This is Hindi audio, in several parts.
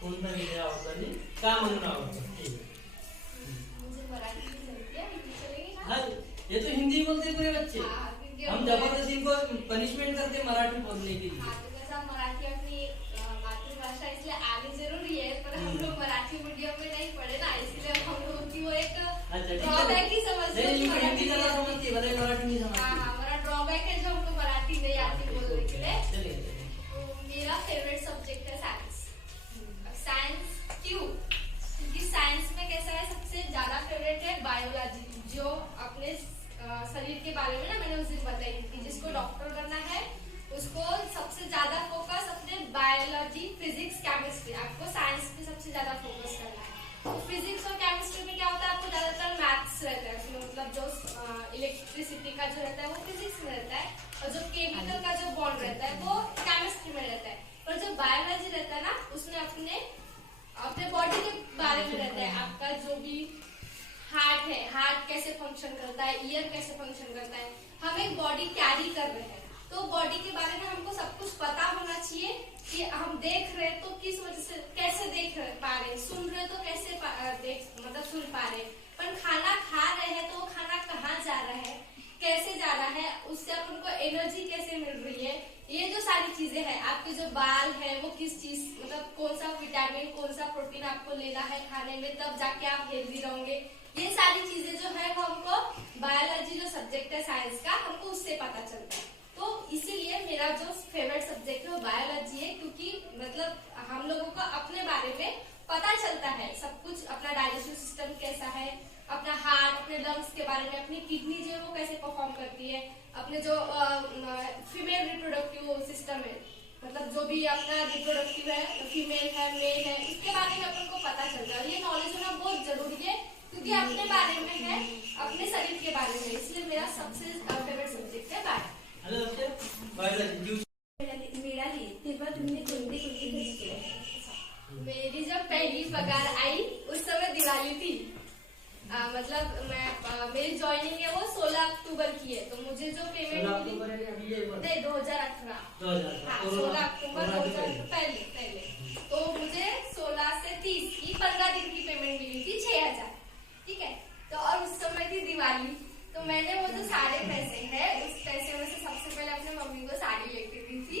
कोणता विषय आवडतो आणि का म्हणून आवडतो? मुझे मराठी नहीं लगती है, हिंदी चलेगी ना? हाँ, ये तो हिंदी बोलते पूरे बच्चे। हाँ, क्योंकि हम जबरदस्ती इनको पनिशमेंट करते मराठी बोलने के लिए। हाँ, तो कैसा मराठी अपनी मातृभाषा इसलिए आनी जरूरी है, पर हम लोग मराठी मीडियम में नहीं पढ़े ना, इसलिए हम लोगों की वो एक ड्रॉबैक ही समझते हैं। नहीं, हिंदी ज्यादा समझती है, भले मराठी नहीं समझती। हाँ, हमारा ड्रॉबैक है जो हमको मराठी नहीं आती बोलने के लिए। चलिए तो मेरा फेवरेट सब्जेक्ट है साइंस। साइंस क्यों? क्योंकि साइंस में कैसा है, सबसे ज्यादा फेवरेट है बायोलॉजी, जो अपने शरीर के बारे में ना मैंने उस दिन बताई कि जिसको डॉक्टर बनना है उसको सबसे ज्यादा फोकस अपने बायोलॉजी, फिजिक्स, केमिस्ट्री, आपको साइंस पे सबसे ज्यादा फोकस करना है। तो फिजिक्स और केमिस्ट्री में क्या होता है, आपको ज्यादातर मैथ्स रहता है उसमें, मतलब जो इलेक्ट्रिसिटी का जो रहता है वो फिजिक्स में रहता है, और जो केमिकल का जो बॉन्ड रहता है वो केमिस्ट्री में रहता है। पर जो बायोलॉजी रहता है ना, उसमें अपने बॉडी के बारे में रहता है, आपका जो भी हार्ट है, हार्ट कैसे फंक्शन करता है, ईयर कैसे फंक्शन करता है, हम एक बॉडी कैरी कर रहे हैं, तो बॉडी के बारे में हमको सब कुछ पता होना चाहिए कि हम देख रहे तो किस वजह से, कैसे देख पा रहे, सुन रहे तो कैसे मतलब सुन पा रहे, पर खाना खा रहे हैं तो वो खाना कहाँ जा रहा है, कैसे जा रहा है, उससे अपन एनर्जी कैसे मिल रही है, ये जो सारी चीजें हैं, आपके जो बाल है वो किस चीज, मतलब कौन सा विटामिन, कौन सा प्रोटीन आपको लेना है खाने में, तब जाके आप हेल्दी रहोगे, ये सारी चीजें जो है वो हमको बायोलॉजी जो सब्जेक्ट है साइंस का, हमको उससे पता चलता है। तो इसीलिए मेरा जो फेवरेट सब्जेक्ट है वो बायोलॉजी है, क्योंकि मतलब हम लोगों को अपने बारे में पता चलता है सब कुछ, अपना डाइजेस्टिव सिस्टम कैसा है, अपना हार्ट, अपने लंग्स के बारे में, अपनी किडनी जो है वो कैसे परफॉर्म करती है, अपने जो फीमेल रिप्रोडक्टिव सिस्टम है, मतलब जो भी अपना रिप्रोडक्टिव है, फीमेल है, मेल है, इसके बारे में अपन को पता चलता है। ये नॉलेज होना बहुत जरूरी है, क्योंकि अपने बारे में है, अपने शरीर के बारे में, इसलिए मेरा सबसे फेवरेट सब्जेक्ट है बायोलॉजी। मेरी जब पहली पगार आई उस समय दिवाली थी, मतलब मेरी ज्वाइनिंग है वो 16 अक्टूबर की है, तो मुझे जो पेमेंट मिली 2018, हाँ 16 अक्टूबर 2018 पहले, तो मुझे 16 से 30 की 15 दिन की पेमेंट मिली थी 6000, ठीक है। तो और उस समय थी दिवाली, तो मैंने वो जो सारे पैसे हैं उस पैसे में से सबसे पहले अपने मम्मी को साड़ी लेके दी थी,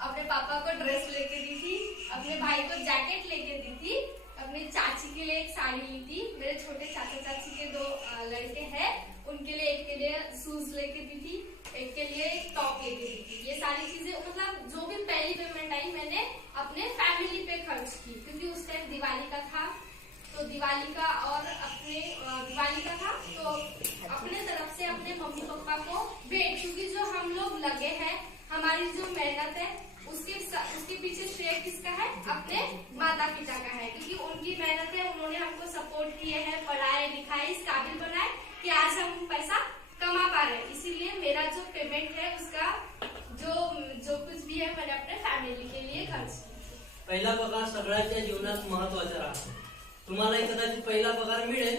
अपने पापा को ड्रेस लेके दी थी, अपने भाई को जैकेट लेके दी थी, अपनी चाची के लिए एक साड़ी ली थी, मेरे छोटे चाचा चाची के 2 लड़के हैं उनके लिए, एक के लिए शूज लेके दी थी, एक के लिए टॉप लेके दी थी। ये सारी चीजें मतलब जो भी पहली पेमेंट आई मैंने अपने फैमिली पे खर्च की, क्योंकि उस टाइम दिवाली का था, तो दिवाली का और अपने दिवाली का था, तो अपने तरफ से अपने मम्मी पापा को भेंट, क्योंकि जो हम लोग लगे हैं, हमारी जो मेहनत है उसके पीछे श्रेय किसका है, अपने माता पिता का है, क्योंकि उनकी मेहनत है, उन्होंने हमको सपोर्ट किए हैं, पढ़ाए लिखाए, इस काबिल बनाए कि आज हम पैसा कमा पा रहे हैं। इसीलिए मेरा जो पेमेंट है उसका जो कुछ भी है मैंने अपने फॅमिली के लिए खर्च किया। पहिला पगार सगळ्यांच्या जीवनात महत्वाचा राहतो। तुम्हाला कदाचित पहिला पगार मिळेल,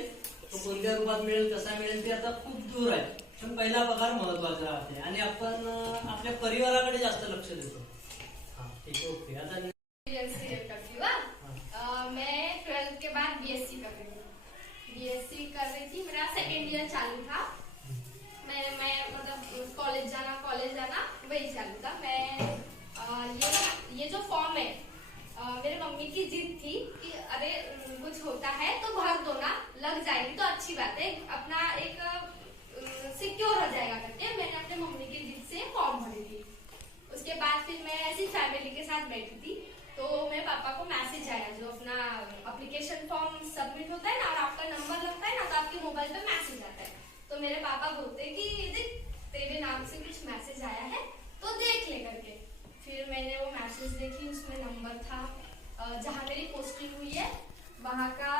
तो कोणत्या रूपात मिळेल, कसा मिळेल ते आता खूप दूर आहे, पण पहिला पगार महत्वाचा राहते आणि आपण आपल्या परिवाराकडे जास्त लक्ष देतो। ठीक है, ओके। आता मैं 12th के बाद बीएससी कर रही थी, मेरा सेकेंड ईयर चालू था, मैं मतलब कॉलेज जाना वही चालू था। मैं ये जो फॉर्म है, मेरे मम्मी की जिद थी कि अरे कुछ होता है तो भर दो ना, लग जाएगी तो अच्छी बात है, अपना एक सिक्योर हो जाएगा करके मैंने अपने मम्मी की जिद से फॉर्म भरी थी। उसके बाद फिर मैं ऐसी फैमिली के साथ बैठी थी, तो मेरे पापा को मैसेज आया, जो अपना एप्लीकेशन फॉर्म सबमिट होता है ना और आपका नंबर लगता है ना, तो आपके मोबाइल पे मैसेज आता है, तो मेरे पापा बोलते कि देख तेरे नाम से कुछ मैसेज आया है तो देख ले करके। फिर मैंने वो मैसेज देखी, उसमें नंबर था, जहाँ मेरी पोस्टिंग हुई है वहाँ का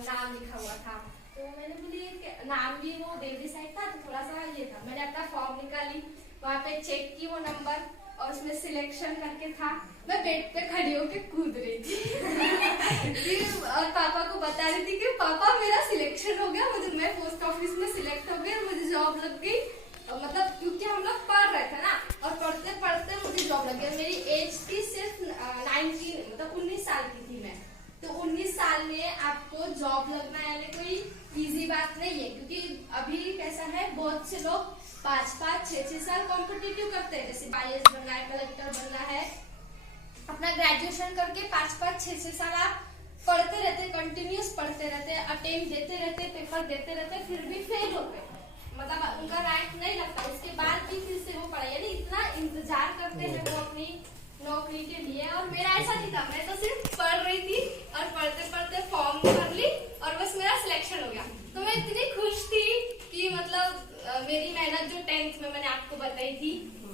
नाम लिखा हुआ था, तो मैंने बोली नाम भी वो देवरी साइड था, तो थोड़ा सा ये था, मैंने अपना फॉर्म निकाली, वहाँ पे चेक की वो नंबर और उसमें सिलेक्शन करके था, मैं बेड पे खड़ी होके कूद रही थी और पापा को बता रही थी कि पापा मेरा सिलेक्शन हो गया, मैं पोस्ट ऑफिस में सिलेक्ट हो गई, मुझे जॉब लग गई, मतलब क्योंकि हम लोग पढ़ रहे थे ना, और पढ़ते पढ़ते मुझे जॉब लग गया। मेरी एज थी सिर्फ 19, मतलब 19 साल की थी मैं, तो 19 साल में आपको जॉब लगना यानी कोई इजी बात नहीं है, क्योंकि अभी कैसा है, बहुत से लोग 5-5, 6-6 साल कॉम्पिटिटिव करते हैं, जैसे IAS बनना है, कलेक्टर बनना है, अपना ग्रेजुएशन करके 5-5, 6-6 साल आप पढ़ते रहते, कंटिन्यूस पढ़ते रहते, अटेम्प्ट देते रहते, पेपर देते रहते, फिर भी फेल होते, मतलब उनका रैंक नहीं लगता, उसके बाद भी फिर से वो पढ़ाई, यानी इतना इंतजार करते हैं वो अपनी नौकरी के लिए। और मेरा ऐसा नहीं था, मैं तो सिर्फ पढ़ रही थी और पढ़ते पढ़ते फॉर्म भर ली और बस मेरा सिलेक्शन हो गया। तो मैं इतनी खुश थी कि मतलब मेरी मेहनत जो 10th में मैंने आपको बताई थी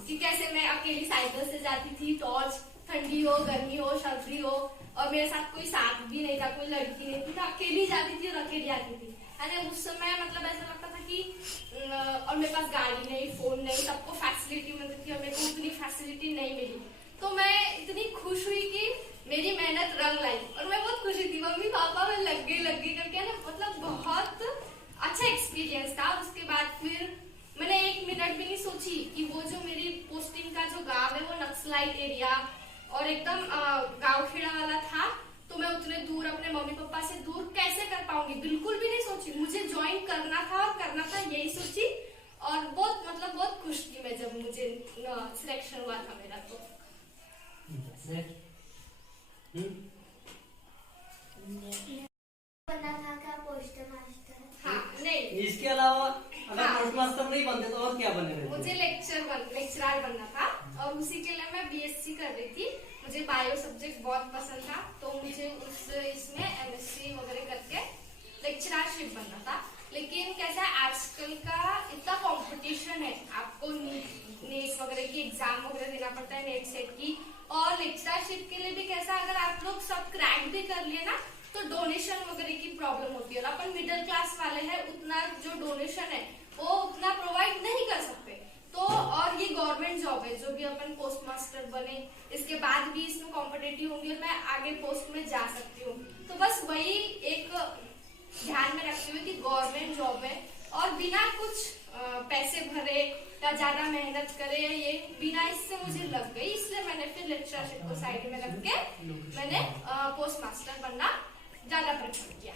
कि कैसे मैं अकेली साइकिल से जाती थी, टॉर्च, ठंडी हो, गर्मी हो, सर्दी हो, और मेरे साथ कोई साथ भी नहीं था, कोई लड़की नहीं थी, तो अकेली जाती थी और अकेली आती थी। अरे उस समय मतलब ऐसा लगता था कि और मेरे पास गाड़ी नहीं, फोन नहीं, सबको फैसिलिटी मिलती थी और मेरे को उतनी फैसिलिटी नहीं मिली। तो मैं इतनी खुश हुई कि मेरी मेहनत रंग लाई, और मैं बहुत खुशी थी, मम्मी पापा में लग गई करके ना, मतलब बहुत अच्छा एक्सपीरियंस था। उसके बाद फिर मैंने 1 मिनट भी नहीं सोची कि वो जो मेरी पोस्टिंग का जो गाँव है वो नक्सलाइट एरिया और एकदम गाँव खेड़ा वाला था, तो मैं उतने दूर अपने मम्मी पापा से दूर कैसे कर पाऊंगी, बिल्कुल भी नहीं सोची। मुझे ज्वाइन करना था और करना था, यही सोची, और बहुत खुश थी मैं जब मुझे सिलेक्शन हुआ था मेरा। तो बनना था क्या पोस्ट मास्टर? हाँ, नहीं, इसके अलावा अगर पोस्ट मास्टर नहीं बनते तो और क्या बने? मुझे लेक्चरर बनना था, और उसी के लिए मैं BSc कर रही थी। मुझे बायो सब्जेक्ट बहुत पसंद था, तो मुझे इसमें MSc वगैरह करके लेक्चररशिप बनना था। लेकिन कैसा है, आजकल का इतना कंपटीशन है, आपको नीट वगैरह की एग्जाम वगैरह देना पड़ता है, नेट सेट की, और लेक्चररशिप के लिए भी कैसा, अगर आप लोग सब क्रैक भी कर लिए ना, तो डोनेशन वगैरह की प्रॉब्लम होती है, और अपन मिडिल क्लास वाले हैं, उतना जो डोनेशन है वो उतना प्रोवाइड नहीं कर सकते। तो और ये गवर्नमेंट जॉब है, जो भी अपन पोस्ट मास्टर बने, इसके बाद भी इसमें कॉम्पिटिटिव होंगी और मैं आगे पोस्ट में जा सकती हूँ। तो बस वही एक ध्यान में रखते हुए कि गवर्नमेंट जॉब है, और बिना कुछ पैसे भरे या ज्यादा मेहनत करे, ये बिना इससे मुझे लग गई, इसलिए मैंने फिर लेक्चरशिप को साइड में रख के मैंने पोस्ट मास्टर बनना ज्यादा प्रेफर किया।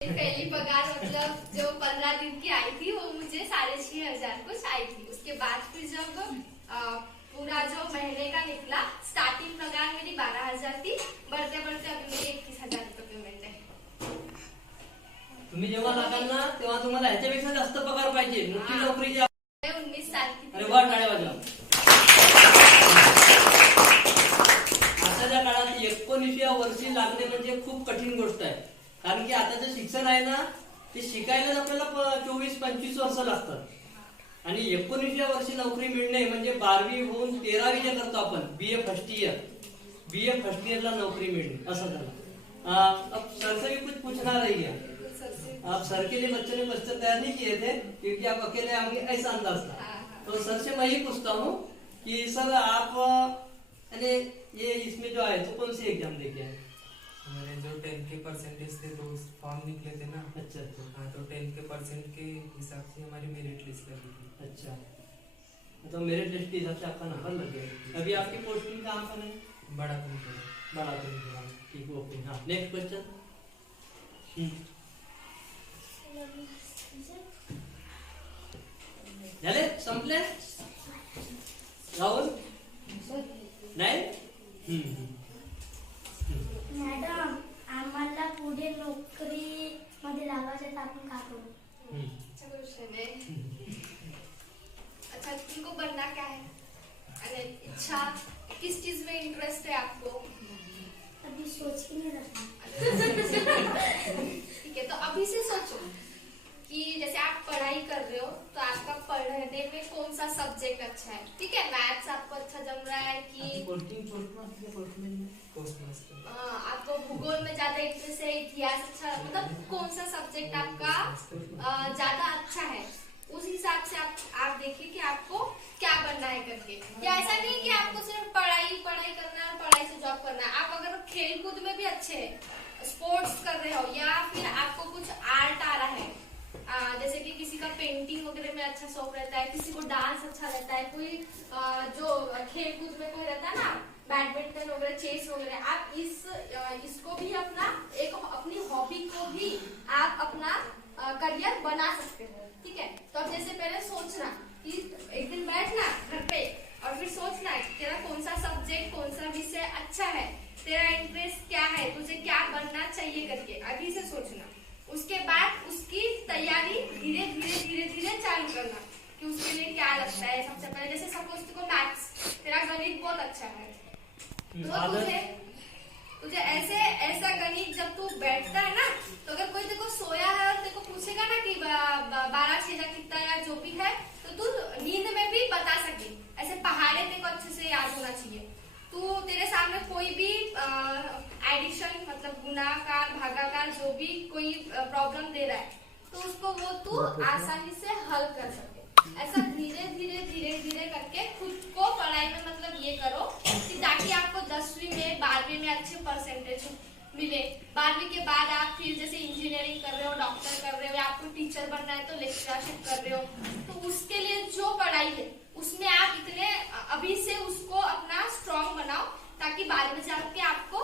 पहली पगार मतलब जो 15 दिन की आई थी, वो मुझे 6,500 कुछ आई थी। उसके बाद फिर जब पूरा जो महीने का निकला, स्टार्टिंग पगार मेरी 12,000 थी, बढ़ते बढ़ते अभी मेरी 21,000 रुपये पेमेंट है। तुम्ही जेव्हा लागाल ना तेव्हा तुम्हाला ह्याच्यापेक्षा जास्त पगार पाहिजे, मोठी नोकरी जी. 19 साल की। अरे वा, टाळ्या वाजवा. आताच्या काळात 19व्या वर्षी लागणे म्हणजे खूप कठीण गोष्ट आहे, कारण की आताचं शिक्षण आहे ना, ते शिकायला आपल्याला 24-25 वर्ष लागतात, आणि 19व्या वर्षी नोकरी मिळणे म्हणजे 12वी होऊन 13वी जे करतो आपण, BA फर्स्ट ईयर ला नौकरी मिळणे असं झालं. अब सर से भी कुछ पूछना रही है. आप सर के लिए बच्चों ने क्वेश्चन तैयार नहीं किए थे क्योंकि आप अकेले आएंगे ऐसा अंदाज था, तो सर से मैं ही पूछता हूँ कि सर आप ये इसमें जो आए तो कौन सी एग्जाम देके आए? हमारे जो 10 के परसेंटेज थे, तो फॉर्म निकले थे ना। अच्छा. हाँ, तो 10 के परसेंट के हिसाब से हमारी मेरिट लिस्ट लगी थी। अच्छा, तो मेरिट लिस्ट के हिसाब से आपका नंबर लग गया. अभी आपकी पोस्टिंग कहाँ पर है? बड़ा कंपनी। बड़ा कंपनी. ठीक, ओके. हाँ, नेक्स्ट क्वेश्चन. झाले, संपले? राहुल नाही. मॅडम, आम्हाला पुढे नोकरी मध्ये लागायचं तर आपण काय करू? अच्छा क्वेश्चन है। अच्छा, तुमको बनना क्या है? अरे इच्छा, किस चीज में इंटरेस्ट है आपको? अभी सोच के नहीं रखना। ठीक है, तो अभी से सोचो कि जैसे आप पढ़ाई कर रहे हो, तो आपका पढ़ने में कौन सा सब्जेक्ट अच्छा है? ठीक है, मैथ्स आपको अच्छा जम रहा है कि पोस्ट मास्टर। आपको भूगोल में ज्यादा इंटरेस्ट है, इतिहास अच्छा, मतलब कौन सा सब्जेक्ट आपका ज्यादा अच्छा है, उस हिसाब से आप देखिए कि आपको क्या बनना है करके। या ऐसा नहीं कि आपको सिर्फ पढ़ाई करना है और पढ़ाई से जॉब करना है। आप अगर खेल कूद में भी अच्छे हैं, स्पोर्ट्स कर रहे हो, या फिर आपको कुछ आर्ट आ रहा है, जैसे कि किसी का पेंटिंग वगैरह में अच्छा शौक रहता है, किसी को डांस अच्छा रहता है, कोई जो खेल कूद में कोई रहता था ना बैडमिंटन वगैरह, चेस वगैरह, आप इसको भी अपना एक अपनी हॉबी को भी आप अपना करियर बना सकते हो। ठीक है, तो अब जैसे पहले सोचना कि एक दिन बैठना घर पे और फिर सोचना कि तेरा कौन सा सब्जेक्ट, कौन सा विषय अच्छा है, तेरा इंटरेस्ट क्या है, तुझे क्या बनना चाहिए करके अभी से सोचना। उसके बाद उसकी तैयारी धीरे धीरे धीरे धीरे चालू करना कि उसके लिए क्या लगता है। सबसे पहले जैसे सपोज तुझको मैथ्स, तेरा गणित बहुत अच्छा है, तो तुझे ऐसा गणित जब तू बैठता है ना, तो अगर कोई तेरे को सोया है और तेरे को पूछेगा ना कि 12 कितना या जो भी है, तो तू नींद में भी बता सके। ऐसे पहाड़े तेरे को अच्छे से याद होना चाहिए। तू तेरे सामने कोई भी एडिशन मतलब गुणाकार भागाकार जो भी कोई प्रॉब्लम दे रहा है, तो उसको वो तू आसानी से हल कर सके। ऐसा धीरे धीरे धीरे धीरे करके खुद को पढ़ाई में मतलब ये करो कि ताकि आपको 10वीं में 12वीं में अच्छे परसेंटेज मिले। 12वीं के बाद आप फिर जैसे इंजीनियरिंग कर रहे हो, डॉक्टर कर रहे हो, या आपको टीचर बनना है तो लेक्चरशिप कर रहे हो, तो उसके लिए जो पढ़ाई है उसमें आप इतने अभी से उसको अपना स्ट्रॉन्ग बनाओ ताकि बाद में जाके आपको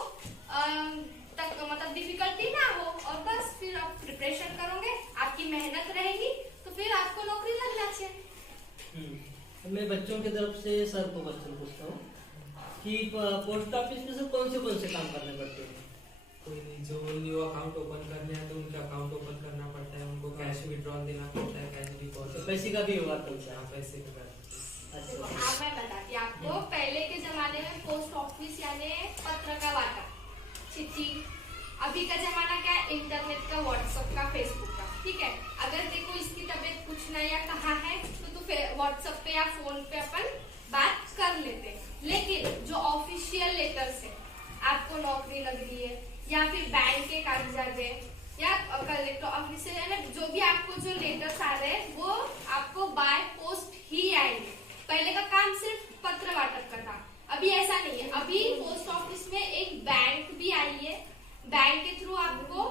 तक मतलब डिफिकल्टी ना हो। और बस फिर आप प्रिपरेशन करोगे, आपकी मेहनत रहेगी, तो फिर आपको नौकरी लगना चाहिए। मैं बच्चों की तरफ से सर को क्वेश्चन पूछता हूँ कि पोस्ट ऑफिस में से कौन से काम करने पड़ते हैं? कोई नहीं, जो न्यू अकाउंट ओपन करने हैं तो उनका अकाउंट ओपन करना पड़ता है, उनको कैश विड्रॉल देना पड़ता है, कैश डिपॉजिट, पैसे का भी व्यवहार चलता है। पैसे का। देखो अब मैं बताती हूँ आपको। पहले के जमाने में पोस्ट ऑफिस यानी पत्र का वाटा, चिट्ठी। अभी का जमाना क्या है, इंटरनेट का, व्हाट्सएप का, फेसबुक का। ठीक है, अगर देखो इसकी तबीयत पूछना या कहाँ है तो तू व्हाट्सएप पे या फोन पे अपन बात कर लेते। लेकिन जो ऑफिशियल लेटर्स है, आपको नौकरी लग रही है या फिर बैंक के कागजात है या कलेक्टर ऑफिस से है ना, जो भी आपको जो लेटर्स आ रहे हैं वो आपको बाय पोस्ट ही आएंगे। पहले का काम सिर्फ पत्र वाटप का था, अभी ऐसा नहीं है। अभी पोस्ट ऑफिस में एक बैंक भी आई है। बैंक के थ्रू आपको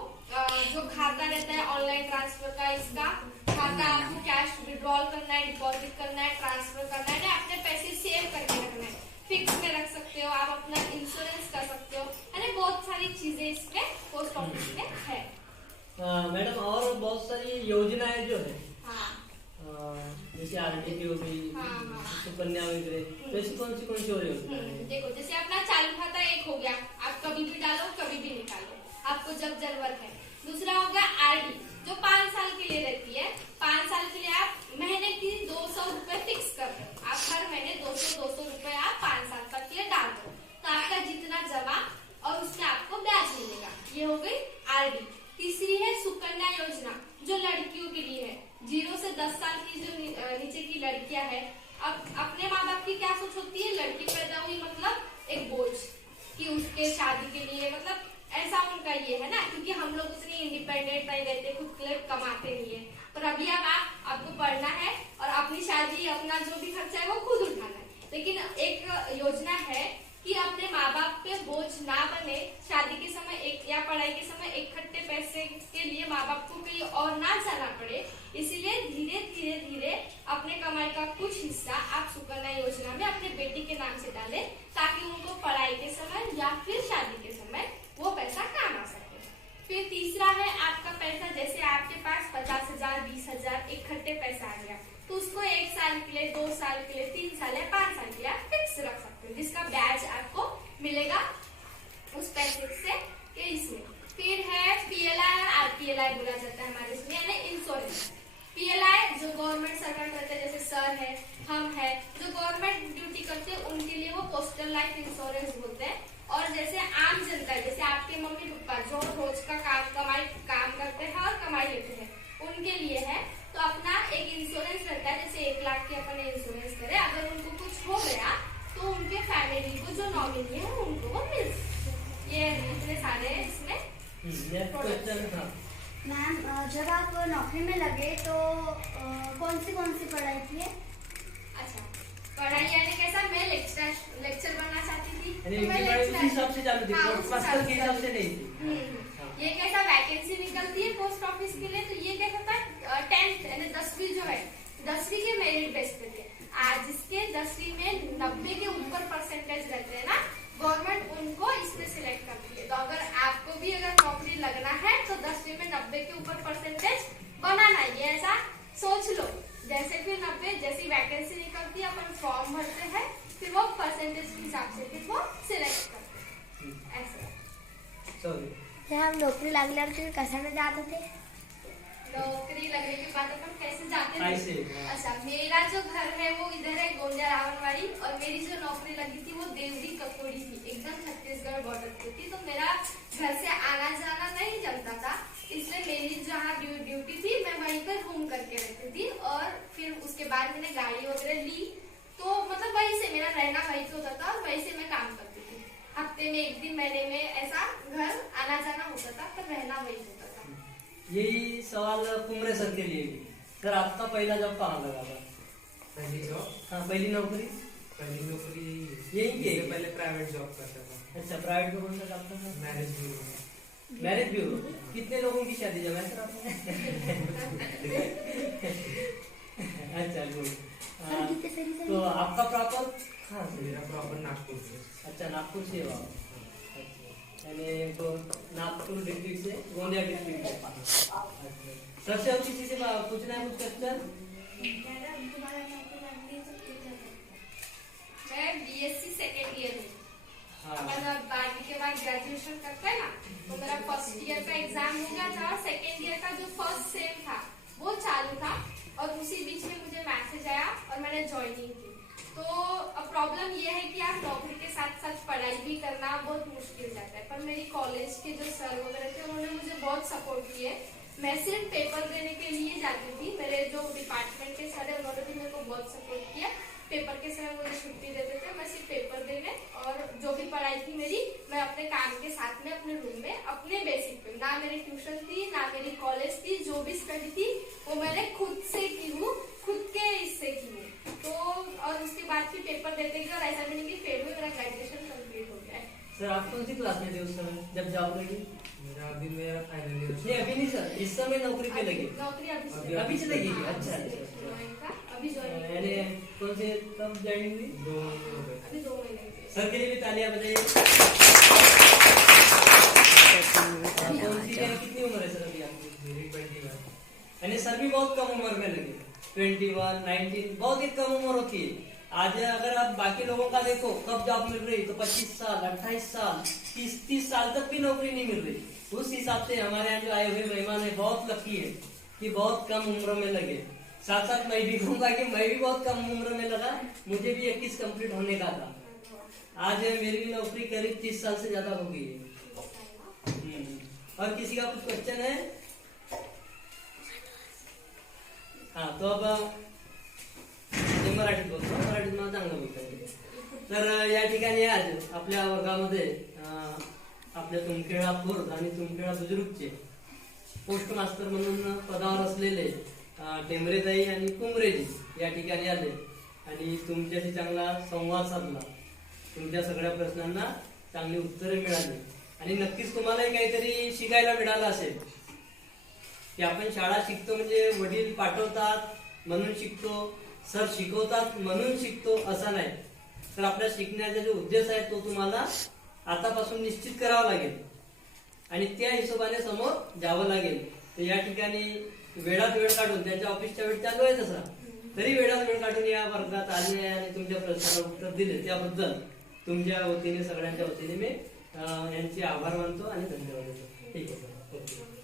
जो खाता रहता है ऑनलाइन ट्रांसफर का, इसका खाता आपको कैश विड्रॉल करना है, डिपॉजिट करना है, ट्रांसफर करना है, अपने पैसे सेव करके रखना है, फिक्स में रख सकते हो आप, अपना इंश्योरेंस कर सकते हो, यानी बहुत सारी चीजें इसमें पोस्ट ऑफिस में है। मैडम और बहुत सारी योजनाएं जो है, हाँ, जैसे आरडी की हो गई, सुकन्या वगैरह, वैसे कौन सी और योजना है? देखो जैसे अपना चालू खाता एक हो गया, आप कभी भी डालो कभी भी निकालो, आपको जब जरूरत है। दूसरा हो गया आरडी, जो 5 साल के लिए रहती है। 5 साल के लिए आप महीने की 200 रुपए फिक्स कर दो, आप हर महीने 200 रुपए आप 5 साल तक के लिए डाल दो, तो आपका जितना जमा और उसमें आपको ब्याज मिलेगा। ये हो गई आरडी। तीसरी है सुकन्या योजना, जो लड़कियों के लिए है। 0 से 10 साल की जो नीचे की लड़कियां हैं, अब अपने माँ बाप की क्या सोच होती है, लड़की पैदा हुई मतलब एक बोझ कि उसके शादी के लिए, मतलब ऐसा उनका ये है ना, क्योंकि हम लोग उतनी इंडिपेंडेंट नहीं रहते, खुद के लिए कमाते नहीं है। पर अभी अब आपको पढ़ना है और अपनी शादी, अपना जो भी खर्चा है वो खुद उठाना है। लेकिन एक योजना है कि अपने माँ बाप पे बोझ ना बने, शादी के समय एक या पढ़ाई के समय इकट्ठे पैसे के लिए माँ बाप को कहीं और ना जाना पड़े, इसीलिए धीरे धीरे धीरे अपने कमाई का कुछ हिस्सा आप सुकन्या योजना में अपने बेटी के नाम से डालें, ताकि उनको पढ़ाई के समय या फिर शादी के समय वो पैसा काम आ सके। फिर तीसरा है आपका पैसा, जैसे आपके पास 50,000 20,000 इकट्ठे पैसा आ गया, तो उसको 1 साल के लिए, 2 साल के लिए, 3 साल या 5 साल के लिए आप फिक्स रख सकते हो, जिसका ब्याज आपको मिलेगा उस पैसे से के इसमें। फिर है पीएलआई और आरपीएलआई बोला जाता है हमारे इसमें, यानी इंश्योरेंस। पीएलआई जो गवर्नमेंट सर्वेंट करते हैं, जैसे सर है, हम है, जो गवर्नमेंट ड्यूटी करते हैं, उनके लिए वो पोस्टल लाइफ इंश्योरेंस बोलते हैं। और जैसे आम जनता है, जैसे आपके मम्मी पापा जो रोज का काम करते हैं और कमाई लेते हैं, उनके लिए है। तो अपना एक इंश्योरेंस रहता है, जैसे 1 लाख के अपन इंश्योरेंस करें, अगर उनको कुछ हो गया तो उनके फैमिली को जो नॉमिनी है उनको वो मिल सकते। ये इतने सारे इसमें मैम, जब आप नौकरी में लगे तो कौन सी पढ़ाई की है? अच्छा, पढ़ाई यानी कैसा, मैं लेक्चर बनना चाहती थी, तो मैं उसी हिसाब से चालू थी, मास्टर के हिसाब से नहीं थी। ये कैसा वैकेंसी निकलती है पोस्ट ऑफिस के लिए, तो ये क्या करता है 10th यानी 10वीं जो है, 10वीं के मेरिट बेस पे थे। आज जिसके 10वीं में 90 के ऊपर परसेंटेज रहते आती है, अपन फॉर्म भरते हैं, फिर वो परसेंटेज के हिसाब से फिर वो सिलेक्ट करते हैं ऐसा। सॉरी तेव्हा नोकरी लागल्यावर तुम्ही कशाने जात होते? नौकरी लगने के बाद अपन कैसे जाते कैसे? थे? अच्छा, मेरा जो घर है वो इधर है गोंदिया रावणवाड़ी, और मेरी जो नौकरी लगी थी वो देवरी ककोड़ी थी, एकदम छत्तीसगढ़ बॉर्डर पे थी। तो मेरा घर से आना जाना नहीं चलता था, इसलिए मेरी जहाँ ड्यूटी थी मैं वहीं पर घूम करके रहती थी। और फिर उसके बाद मैंने गाड़ी वगैरह ली, तो मतलब वहीं से मेरा रहना वहीं से होता था और वहीं से मैं काम करती थी। हफ्ते में एक दिन, महीने में ऐसा घर आना जाना होता था, पर रहना वहीं होता था। यही सवाल कुमरे सर के लिए भी। सर आपका पहला जॉब कहाँ लगा था? पहली जॉब, हाँ, पहली नौकरी पहली नौकरी यही की? इससे पहले प्राइवेट जॉब करता था, अच्छा, प्राइवेट में कौन सा जॉब था? मैरिज ब्यूरो में। Marriage bureau. कितने लोगों की शादी जमाई सर आपने? अच्छा, गुड। संगीत सरी सरी तो आपका प्रॉपर कहाँ से? मेरा प्रॉपर नागपुर से। अच्छा, नागपुर से हो आप? अच्छा, यानी तो नागपुर डिस्ट्रिक्ट से गोंदिया डिस्ट्रिक्ट से। अच्छा, सबसे और किसी से पूछना है कुछ क्वेश्चन? मैडम तुम्हाला नोकरी लागली तर कुठे जाता? मैं बीएससी सेकेंड ईयर में, हाँ, अपन 12वीं के बाद ग्रेजुएशन करते हैं ना, तो मेरा फर्स्ट ईयर का एग्जाम हो गया था, सेकेंड ईयर का जो फर्स्ट सेम था वो चालू था, और उसी बीच में मुझे मैसेज आया और मैंने ज्वाइनिंग की। तो अब प्रॉब्लम ये है कि आप नौकरी के साथ साथ पढ़ाई भी करना बहुत मुश्किल जाता है, पर मेरी कॉलेज के जो सर वगैरह थे उन्होंने मुझे बहुत सपोर्ट किए। मैं सिर्फ पेपर देने के लिए जाती थी, मेरे जो डिपार्टमेंट के सर है उन्होंने भी मेरे को बहुत सपोर्ट किया। पेपर के समय मुझे छुट्टी देते थे, मैं सिर्फ पेपर देने, और जो भी पढ़ाई थी मेरी, मैं अपने काम के साथ में अपने रूम में अपने बेसिक पे, ना मेरी ट्यूशन थी ना मेरी कॉलेज थी, जो भी स्टडी थी वो मैंने खुद से की हूँ, खुद के इससे की हूँ। तो और उसके बाद फिर पेपर देते गए, और ऐसा भी नहीं कि फेल हुए, मेरा ग्रेजुएशन कंप्लीट हो गया है। सर आप कौन सी क्लास में थे उस समय जब जॉब लगी? मेरा फाइनल ईयर। नहीं, अभी नहीं सर, इस समय नौकरी पे लगे? नौकरी अभी अभी से लगी? हाँ, अच्छा, अभी से अच्छा। ज्वाइन था, अभी ज्वाइन यानी कौन से कब ज्वाइनिंग हुई? 2 महीने हो गए। अभी 2 महीने हुए। सर के लिए भी तालियां बजाइए। कौन सी है, कितनी उम्र है सर अभी आपकी? मेरी 21। यानी सर भी बहुत कम उम्र में लगे, 21, 19, बहुत ही कम उम्र होती है। आज अगर आप बाकी लोगों का देखो कब जॉब मिल रही, तो 25 साल, 28 साल, 30 साल तक भी नौकरी नहीं मिल रही। उस हिसाब से हमारे यहाँ जो आए हुए मेहमान है बहुत लकी है कि बहुत कम उम्र में लगे। साथ साथ मैं भी कहूँगा कि मैं भी बहुत कम उम्र में लगा, मुझे भी 21 कंप्लीट होने का था। आज मेरी भी नौकरी करीब 30 साल से ज्यादा हो गई है। और किसी का कुछ क्वेश्चन है? हाँ, तो अब मी मराठीत बोलतो, मराठीत मला चांगलं बोलता येते. तर या ठिकाणी आज आपल्या वर्गामध्ये आपल्या तुमखेडा खुर्द आणि तुमखेडा बुजुर्गचे पोस्ट मास्टर म्हणून पदावर असलेले टेंबरेताई आणि कुमरेजी या ठिकाणी आले आणि तुमच्याशी चांगला संवाद साधला. तुमच्या सगळ्या प्रश्नांना चांगली उत्तरे मिळाली आणि नक्कीच तुम्हालाही काहीतरी शिकायला मिळालं असेल की आपण शाळा शिकतो म्हणजे वडील पाठवतात म्हणून शिकतो, सर शिकवतात म्हणून शिकतो असं नाही. तर आपल्या शिकण्याचा जो उद्देश आहे तो तुम्हाला आतापासून निश्चित करावा लागेल आणि त्या हिशोबाने समोर जावं लागेल. तर या ठिकाणी वेळात वेळ काढून, त्यांच्या ऑफिसच्या वेळ चालू आहे तसा, तरी वेळात वेळ काढून या वर्गात आले आणि तुमच्या प्रश्नाला उत्तर दिले त्याबद्दल तुमच्या वतीने, सगळ्यांच्या वतीने मी यांचे आभार मानतो आणि धन्यवाद देतो. ठीक आहे सर. ओके.